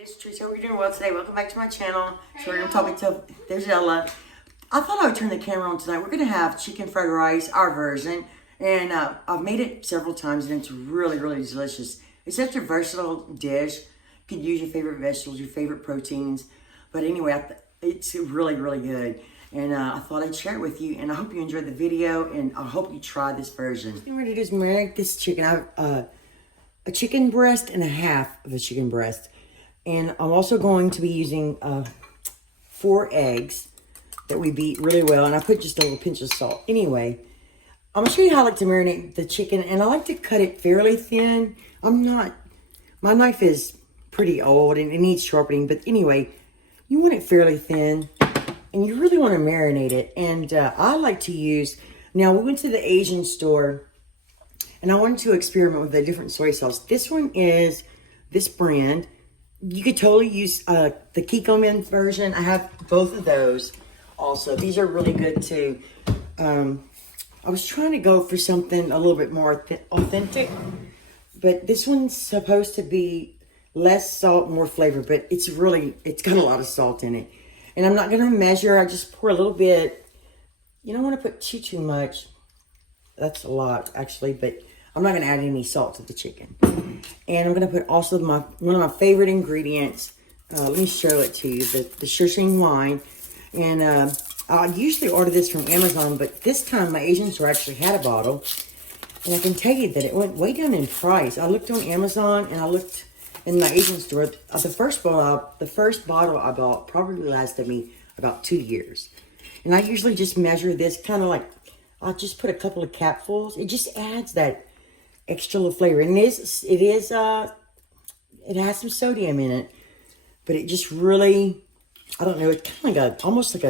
It's Teresa. Hope you're doing well today. Welcome back to my channel. So we're going to talk to, there's Ella. I thought I would turn the camera on tonight. We're going to have chicken fried rice, our version. And I've made it several times and it's really, really delicious. It's such a versatile dish. You could use your favorite vegetables, your favorite proteins. But anyway, it's really, really good. And I thought I'd share it with you. And I hope you enjoyed the video and I hope you try this version. What I'm going to do is marinate this chicken. I have a chicken breast and a half of a chicken breast. And I'm also going to be using 4 eggs that we beat really well. And I put just a little pinch of salt. Anyway, I'm going to show you how I like to marinate the chicken. And I like to cut it fairly thin. My knife is pretty old and it needs sharpening. But anyway, you want it fairly thin. And you really want to marinate it. And I like to use, now we went to the Asian store. And I wanted to experiment with a different soy sauce. This one is this brand. You could totally use the Kikkoman version. I have both of those also. These are really good too. I was trying to go for something a little bit more authentic. But this one's supposed to be less salt, more flavor. But it's got a lot of salt in it. And I'm not going to measure. I just pour a little bit. You don't want to put too much. That's a lot actually. But I'm not going to add any salt to the chicken. And I'm going to put also one of my favorite ingredients. Let me show it to you. The Szechuan wine. And I usually order this from Amazon. But this time my Asian store actually had a bottle. And I can tell you that it went way down in price. I looked on Amazon and I looked in my Asian store. The first bottle I bought probably lasted me about 2 years. And I usually just measure this kind of like, I'll just put a couple of capfuls. It just adds that extra little flavor. And it has some sodium in it, but it just really, I don't know, it's kind of like almost like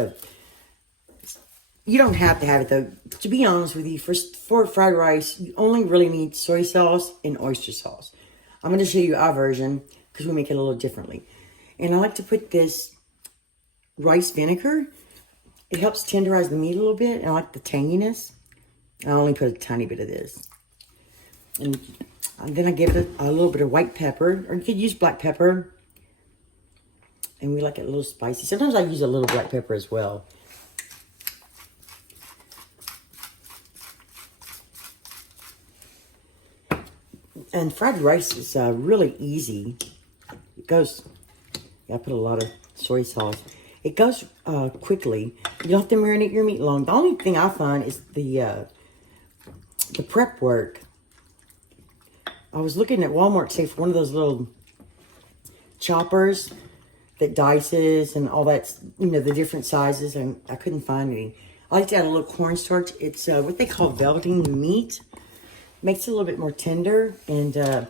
you don't have to have it though. To be honest with you, for fried rice, you only really need soy sauce and oyster sauce. I'm going to show you our version because we make it a little differently. And I like to put this rice vinegar. It helps tenderize the meat a little bit. And I like the tanginess. I only put a tiny bit of this. And then I give it a little bit of white pepper. Or you could use black pepper. And we like it a little spicy. Sometimes I use a little black pepper as well. And fried rice is really easy. It goes, I put a lot of soy sauce. It goes quickly. You don't have to marinate your meat long. The only thing I find is the prep work. I was looking at Walmart, say, for one of those little choppers that dices and all that, you know, the different sizes, and I couldn't find any. I like to add a little cornstarch. It's what they call velveting the meat. Makes it a little bit more tender, and I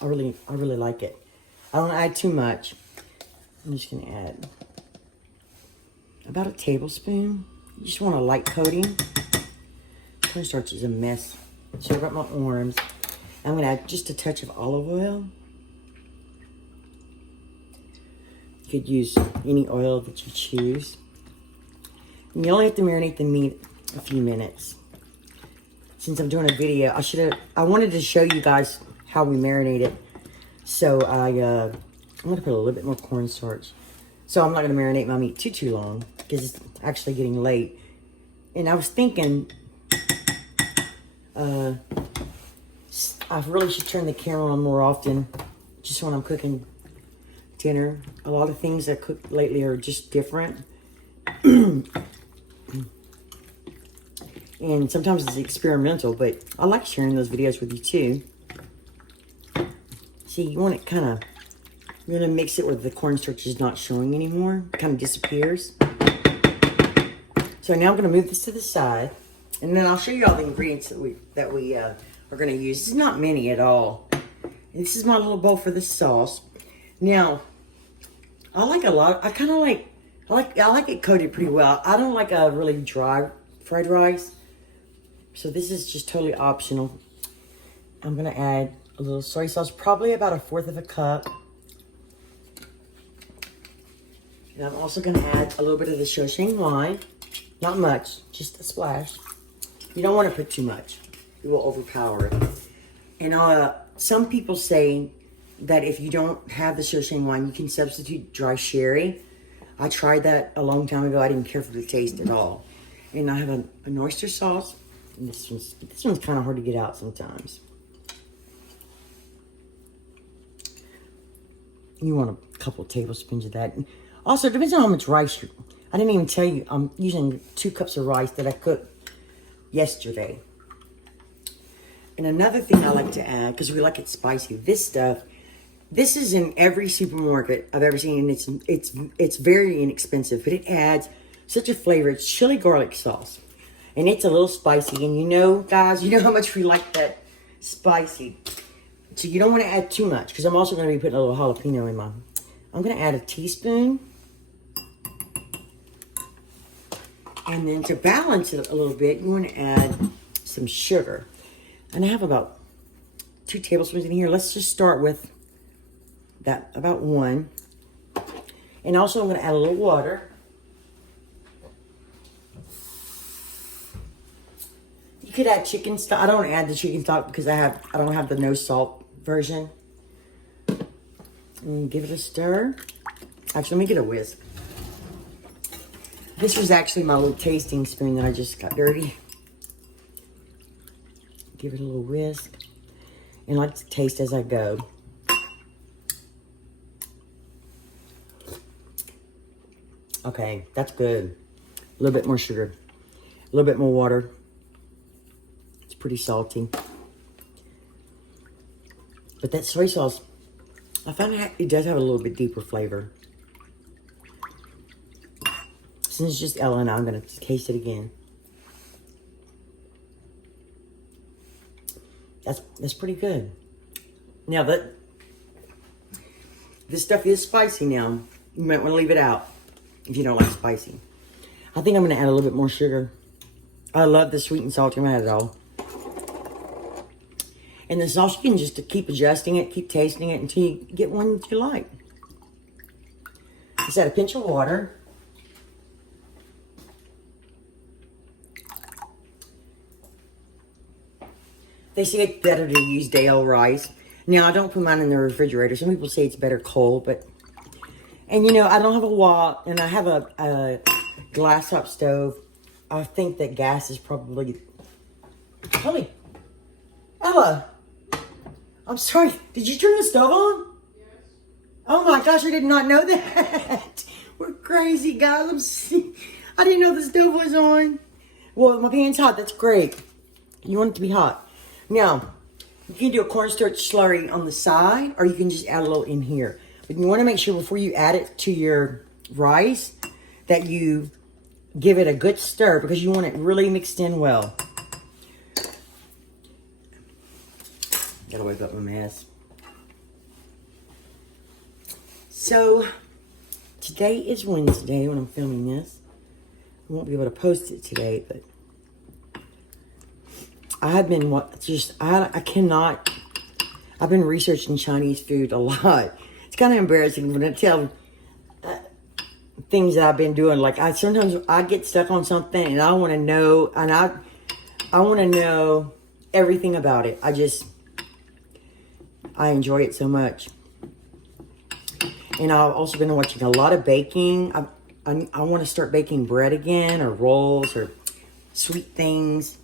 really like it. I don't add too much. I'm just gonna add about a tablespoon. You just want a light coating. Cornstarch is a mess. So I've got my arms. I'm gonna add just a touch of olive oil. You could use any oil that you choose. And you only have to marinate the meat a few minutes. Since I'm doing a video, I wanted to show you guys how we marinate it. So I'm gonna put a little bit more cornstarch. So I'm not gonna marinate my meat too long because it's actually getting late. And I was thinking, I really should turn the camera on more often, just when I'm cooking dinner. A lot of things I cooked lately are just different. And sometimes it's experimental, but I like sharing those videos with you too. See, you want it kind of, you're going to mix it where the cornstarch is not showing anymore. It kind of disappears. So now I'm going to move this to the side. And then I'll show you all the ingredients that we are going to use. This is not many at all. And this is my little bowl for the sauce. Now, I like it coated pretty well. I don't like a really dry fried rice. So this is just totally optional. I'm going to add a little soy sauce, probably about 1/4 cup. And I'm also going to add a little bit of the Szechuan wine. Not much, just a splash. You don't want to put too much. It will overpower it. And some people say that if you don't have the Shoshine wine, you can substitute dry sherry. I tried that a long time ago. I didn't care for the taste at all. And I have an oyster sauce. And this one's kind of hard to get out sometimes. You want a couple of tablespoons of that. Also, it depends on how much rice you... I didn't even tell you, I'm using 2 cups of rice that I cooked yesterday. And another thing I like to add, because we like it spicy, this stuff, this is in every supermarket I've ever seen, and it's very inexpensive, but it adds such a flavor. It's chili garlic sauce, and it's a little spicy, and you know, guys, you know how much we like that spicy. So you don't want to add too much, because I'm also going to be putting a little jalapeno in mine. I'm going to add a teaspoon. And then to balance it a little bit, you want to add some sugar. And I have about 2 tablespoons in here. Let's just start with that, about 1. And also I'm going to add a little water. You could add chicken stock. I don't add the chicken stock because I don't have the no salt version. And give it a stir. Actually, let me get a whisk. This was actually my little tasting spoon that I just got dirty. Give it a little whisk. And let's taste as I go. Okay, that's good. A little bit more sugar. A little bit more water. It's pretty salty. But that soy sauce, I find it does have a little bit deeper flavor. Since it's just Ella and I'm going to taste it again. That's pretty good. Now this stuff is spicy now. You might want to leave it out if you don't like spicy. I think I'm going to add a little bit more sugar. I love the sweet and salty. I'm going to add it all. And the sauce, you can just keep adjusting it, keep tasting it until you get one that you like. Just add a pinch of water. They say it's better to use day-old rice. Now, I don't put mine in the refrigerator. Some people say it's better cold, but... And, you know, I don't have a wok, and I have a glass top stove. I think that gas is probably... Holly! Ella! I'm sorry. Did you turn the stove on? Yes. Oh, my gosh, I did not know that. We're crazy, guys. I didn't know the stove was on. Well, my pan's hot. That's great. You want it to be hot. Now, you can do a cornstarch slurry on the side, or you can just add a little in here. But you want to make sure before you add it to your rice that you give it a good stir because you want it really mixed in well. Gotta wipe up my mess. So, today is Wednesday when I'm filming this. I won't be able to post it today, but I have been I've been researching Chinese food a lot. It's kind of embarrassing when I tell things that I've been doing. Like sometimes I get stuck on something and I want to know, and I want to know everything about it. I enjoy it so much. And I've also been watching a lot of baking. I want to start baking bread again, or rolls, or sweet things.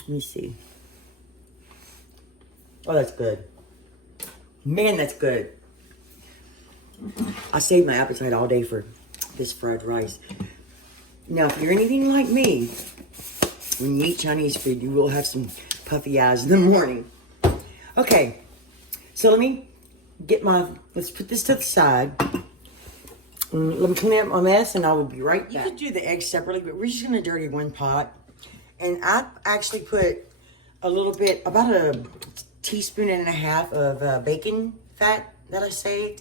Let me see. Oh, that's good. Man, that's good. I saved my appetite all day for this fried rice. Now, if you're anything like me, when you eat Chinese food, you will have some puffy eyes in the morning. Okay, so let's put this to the side. Let me clean up my mess and I will be right back. You could do the eggs separately, but we're just going to dirty one pot. And I actually put a little bit, about a teaspoon and a half of bacon fat that I saved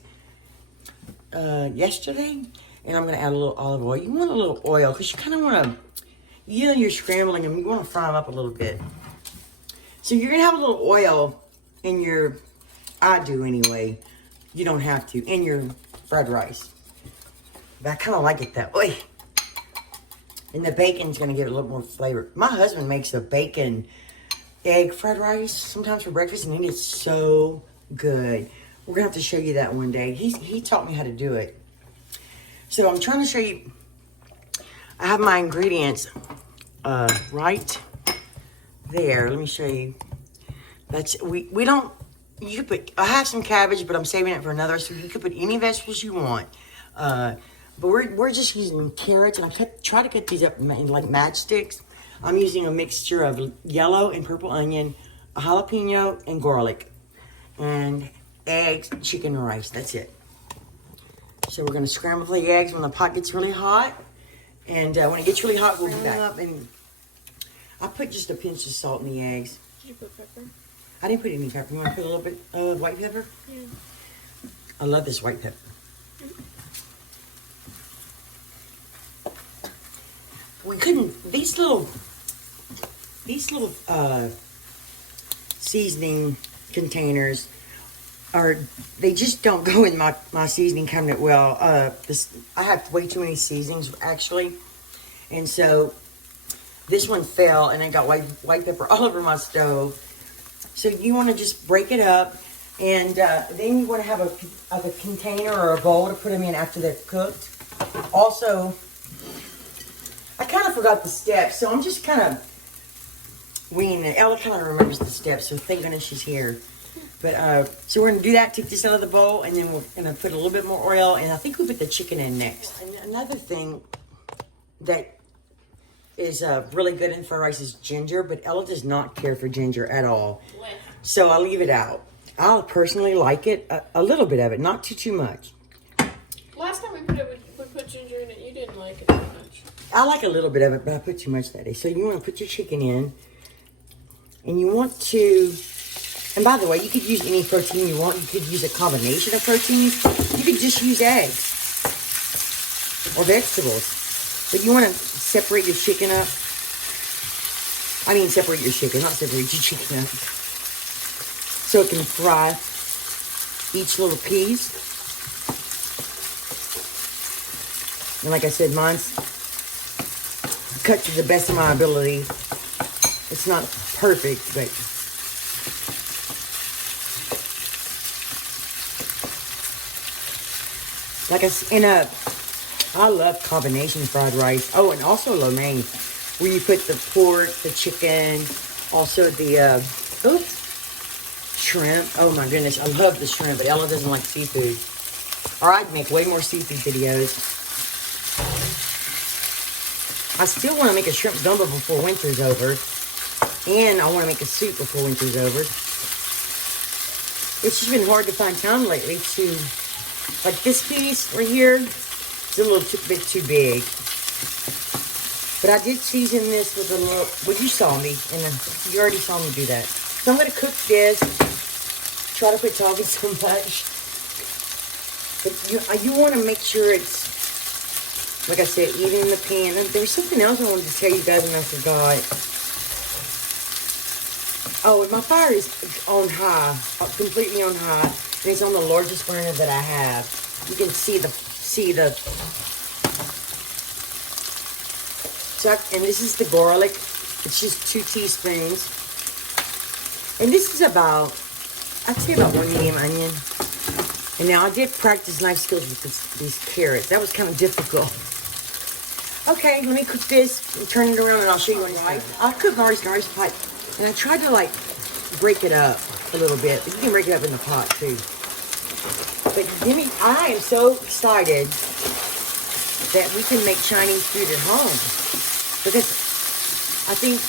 yesterday. And I'm going to add a little olive oil. You want a little oil because you kind of want to, you're scrambling them. You want to fry them up a little bit. So you're going to have a little oil in your, I do anyway. You don't have to, in your fried rice. But I kind of like it that way. And the bacon's going to give it a little more flavor. My husband makes a bacon egg fried rice sometimes for breakfast, and it is so good. We're gonna have to show you that one day. He taught me how to do it. So I'm trying to show you. I have my ingredients right there. Let me show you. That's we don't. You could put. I have some cabbage, but I'm saving it for another. So you could put any vegetables you want. But we're just using carrots, and try to cut these up in like matchsticks. I'm using a mixture of yellow and purple onion, a jalapeno, and garlic, and eggs, chicken, and rice. That's it. So we're gonna scramble the eggs when the pot gets really hot, and when it gets really hot, we'll be back up. And I put just a pinch of salt in the eggs. Did you put pepper? I didn't put any pepper. You want to put a little bit of white pepper? Yeah. I love this white pepper. We couldn't. These little seasoning containers they just don't go in my seasoning cabinet well. I have way too many seasonings actually, and so this one fell and I got white pepper all over my stove. So you want to just break it up, and then you want to have a container or a bowl to put them in after they're cooked. Also, I kind of forgot the steps, so I'm just kind of winging it. Ella kind of remembers the steps, so thank goodness she's here. But so we're going to do that, take this out of the bowl, and then we're going to put a little bit more oil, and I think we'll put the chicken in next. And another thing that is really good in fried rice is ginger, but Ella does not care for ginger at all. So I'll leave it out. I personally like it, a little bit of it, not too much. Last time we put ginger in it, you didn't like it that much. I like a little bit of it, but I put too much that day. So you want to put your chicken in, and you want to, and by the way, you could use any protein you want. You could use a combination of proteins. You could just use eggs or vegetables. But you want to separate your chicken up. I mean, separate your chicken, not separate your chicken up. So it can fry each little piece. And like I said, mine's cut to the best of my ability. It's not perfect, but like I said, I love combination fried rice. Oh, and also lo mein, where you put the pork, the chicken, also the shrimp. Oh my goodness, I love the shrimp, but Ella doesn't like seafood. Or I'd make way more seafood videos. I still want to make a shrimp gumbo before winter's over. And I want to make a soup before winter's over. It's just been hard to find time lately to, like this piece right here, it's a little bit too big. But I did season this with a little, well, you saw me, and you already saw me do that. So I'm going to cook this. Try to quit talking so much. But you want to make sure it's, like I said, even in the pan. And there was something else I wanted to tell you guys and I forgot. Oh, and my fire is on high, completely on high. And it's on the largest burner that I have. You can see the. So and this is the garlic. It's just 2 teaspoons. And this is about, I'd say about 1 medium onion. And now I did practice knife skills with these carrots. That was kind of difficult. Okay, let me cook this and turn it around and I'll show you what it's like. I cooked my rice pot and I tried to like break it up a little bit. But you can break it up in the pot too. But I am so excited that we can make Chinese food at home. Because I think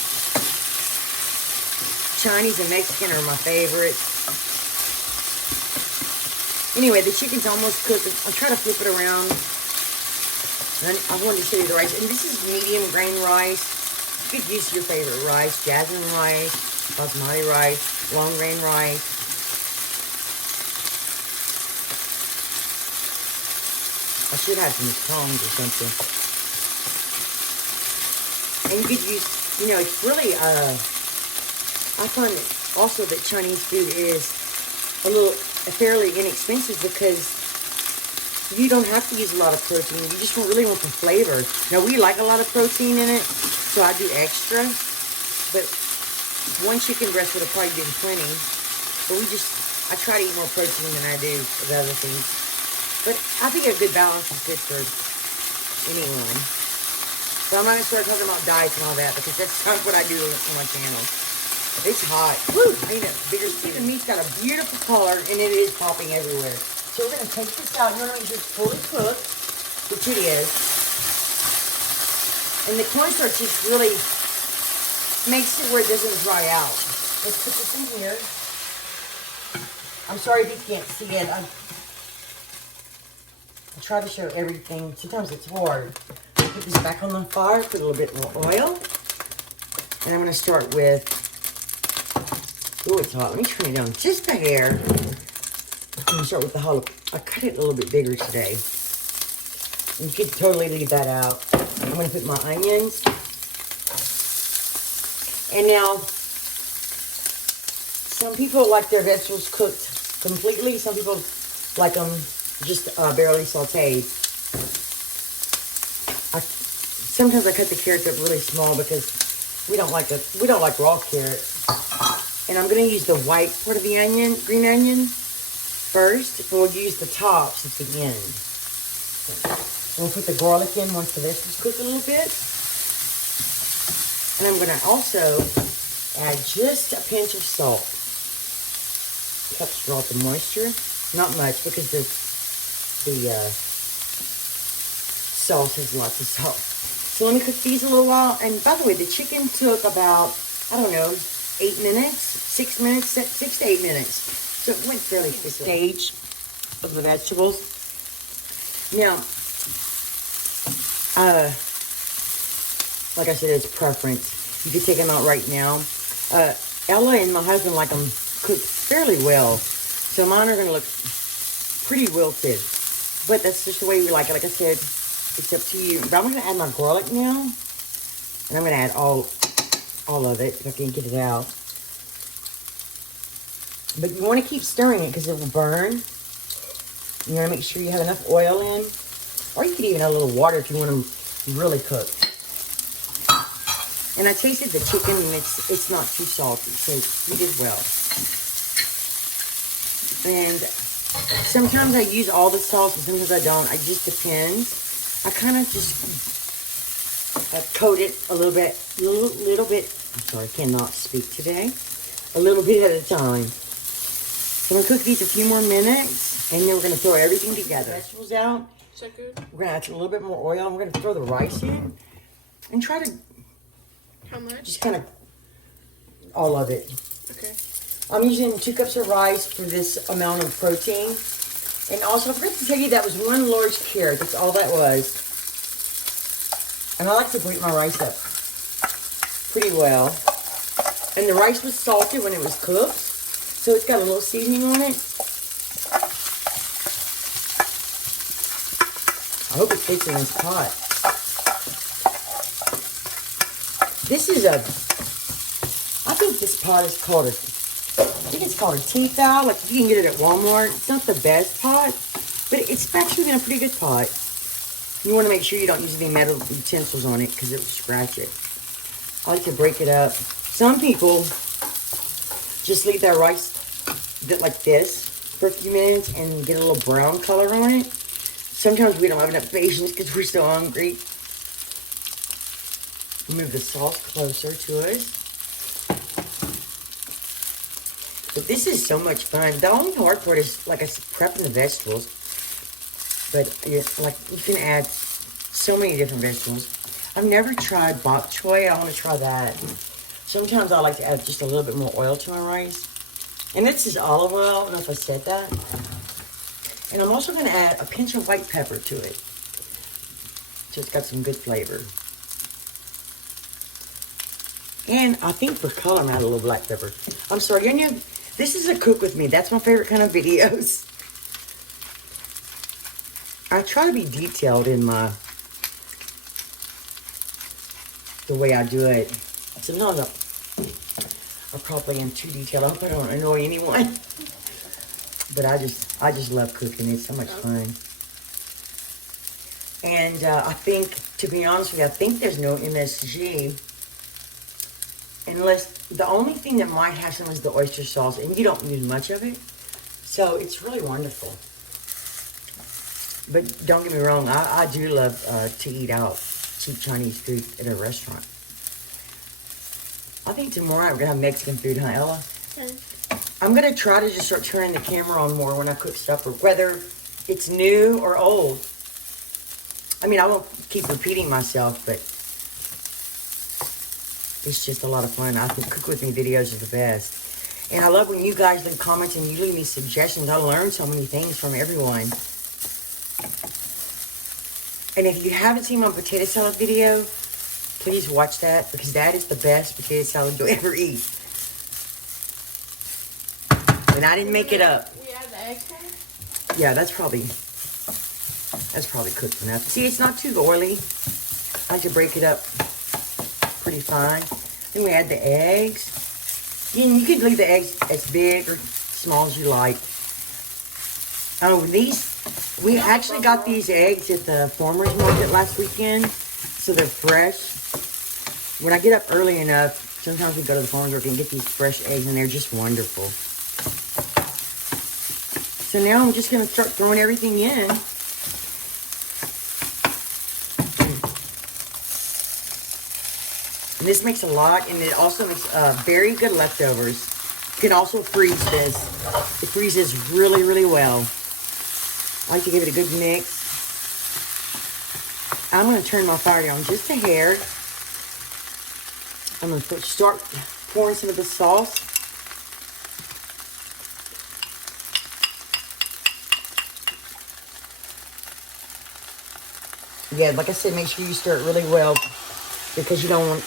Chinese and Mexican are my favorites. Anyway, the chicken's almost cooked. I'll try to flip it around. And I wanted to show you the rice. And this is medium grain rice. You could use your favorite rice. Jasmine rice, basmati rice, long grain rice. I should have some tongs or something. And you could use, you know, it's really, I find also that Chinese food is fairly inexpensive because you don't have to use a lot of protein. You just really want the flavor. Now, we like a lot of protein in it, so I do extra. But one chicken breast would have probably been plenty. But we just I try to eat more protein than I do of other things. But I think a good balance is good for anyone. So I'm not going to start talking about diets and all that because that's not what I do on my channel. It's hot. Woo! I need a bigger spoon. The meat's got a beautiful color and it is popping everywhere. So we're going to take this out. You want to make sure it's fully cooked, which it is. And the cornstarch just really makes it where it doesn't dry out. Let's put this in here. I'm sorry if you can't see it. I try to show everything. Sometimes it's hard. Put this back on the fire, put a little bit more oil. And I'm going to start with, oh, it's hot. Let me turn it down just a hair. I'm going to start with the jalapeno. I cut it a little bit bigger today. You could totally leave that out. I'm going to put my onions. And now, some people like their vegetables cooked completely. Some people like them just barely sauteed. Sometimes I cut the carrots up really small because we don't like raw carrot. And I'm going to use the white part of the onion, green onion, first. And we'll use the tops at the end. We'll put the garlic in once the vegetables cook a little bit. And I'm going to also add just a pinch of salt. Helps draw the moisture. Not much because the sauce has lots of salt. So let me cook these a little while. And by the way, the chicken took about, I don't know, 8 minutes, 6 minutes, 6 to 8 minutes. So it went fairly quickly. Stage of the vegetables. Now, like I said, it's preference. You could take them out right now. Ella and my husband like them cooked fairly well. So mine are going to look pretty wilted. But that's just the way we like it. Like I said, it's up to you. But I'm going to add my garlic now. And I'm going to add all of it if I can get it out. But you want to keep stirring it because it will burn. You want to make sure you have enough oil in. Or you could even add a little water if you want them really cooked. And I tasted the chicken and it's not too salty. So you did well. And sometimes I use all the sauce and sometimes I don't. It just depends. I kind of just coat it a little bit. I'm sorry, I cannot speak today. A little bit at a time. So I'm going to cook these a few more minutes. And then we're going to throw everything together. Vegetables out. Is that good? We're going to add a little bit more oil. We're going to throw the rice in. And try to... How much? Just kind of all of it. Okay. I'm using 2 cups of rice for this amount of protein. And also, I forgot to tell you that was 1 large carrot. That's all that was. And I like to break my rice up pretty well. And the rice was salted when it was cooked. So it's got a little seasoning on it. I hope it fits in this pot. This is I think this pot is called I think it's called a T-Fowl. Like you can get it at Walmart. It's not the best pot, but it's actually been a pretty good pot. You want to make sure you don't use any metal utensils on it because it will scratch it. I like to break it up. Some people just leave their rice like this for a few minutes and get a little brown color on it. Sometimes we don't have enough patience because we're so hungry. Move the sauce closer to us. But this is so much fun. The only hard part is, like I said, prepping the vegetables. But like you can add so many different vegetables. I've never tried bok choy. I want to try that. Sometimes I like to add just a little bit more oil to my rice. And this is olive oil. I don't know if I said that. And I'm also going to add a pinch of white pepper to it. So it's got some good flavor. And I think for color, I'm add a little black pepper. I'm sorry, this is a cook with me. That's my favorite kind of videos. I try to be detailed in the way I do it. Sometimes I probably am too detailed. I hope I don't annoy anyone. But I just love cooking. It's so much fun. And I think, to be honest with you, I think there's no MSG. Unless, the only thing that might have some is the oyster sauce. And you don't use much of it. So it's really wonderful. But don't get me wrong, I do love to eat out cheap Chinese food at a restaurant. I think tomorrow we're gonna have Mexican food, huh, Ella? I'm gonna try to just start turning the camera on more when I cook supper, whether it's new or old. I mean, I won't keep repeating myself, but it's just a lot of fun. I think Cook With Me videos are the best. And I love when you guys leave comments and you leave me suggestions. I learn so many things from everyone. And if you haven't seen my potato salad video, please watch that, because that is the best potato salad you'll ever eat. And I didn't make it up. We add the eggs in? Yeah, that's probably cooked enough. See, it's not too oily. I like to break it up pretty fine. Then we add the eggs. And you can leave the eggs as big or small as you like. Oh, we actually got these eggs at the farmer's market last weekend, so they're fresh. When I get up early enough, sometimes we go to the farmer's market and get these fresh eggs, and they're just wonderful. So now I'm just going to start throwing everything in. And this makes a lot, and it also makes very good leftovers. You can also freeze this. It freezes really, really well. I like to give it a good mix. I'm going to turn my fire down just a hair. I'm going to start pouring some of the sauce. Yeah, like I said, make sure you stir it really well, because you don't want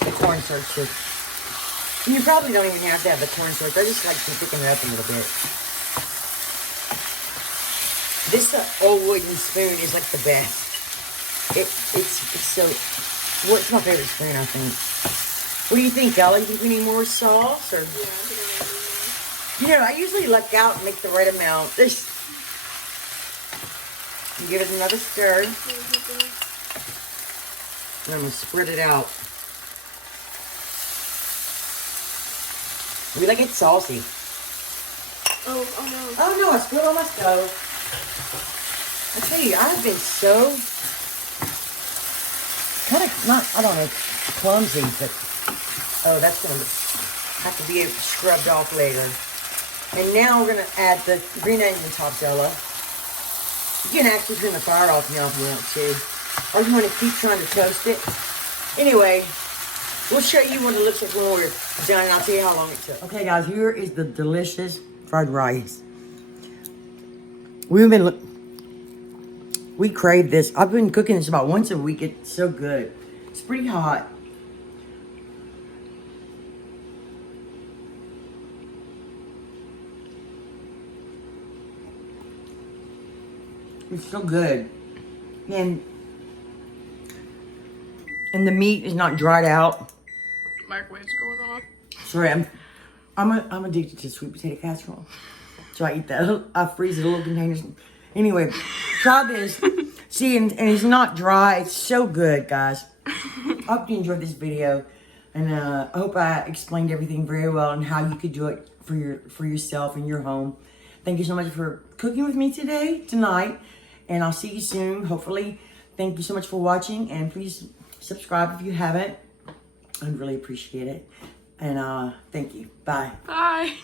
the cornstarch to... And you probably don't even have to have the cornstarch. I just like to thicken it up a little bit. This old wooden spoon is like the best. It's so... What's my favorite spoon, I think. What do you think, Ella? You think we need more sauce? Or? Yeah, I think I need more. You know, I usually luck out and make the right amount. Give it another stir. And I'm going to spread it out. We like it saucy. Oh no. Oh no, I spilled on my stove. I tell you, I've been so kind of, not, I don't know, clumsy, but oh, that's going to have to be scrubbed off later. And now we're going to add the green onion tops, Ella. You can actually turn the fire off now if you want to. Or you want to keep trying to toast it. Anyway, we'll show you what it looks like when we're done, and I'll tell you how long it took. Okay, guys, here is the delicious fried rice. We crave this. I've been cooking this about once a week. It's so good. It's pretty hot. It's so good. And the meat is not dried out. Microwave's going off. Sorry, I'm addicted to sweet potato casserole. So I eat that. I freeze it in little containers. Anyway, try this. See, and it's not dry. It's so good, guys. I hope you enjoyed this video. And I hope I explained everything very well and how you could do it for yourself in your home. Thank you so much for cooking with me tonight. And I'll see you soon, hopefully. Thank you so much for watching. And please subscribe if you haven't. I'd really appreciate it. And thank you. Bye. Bye.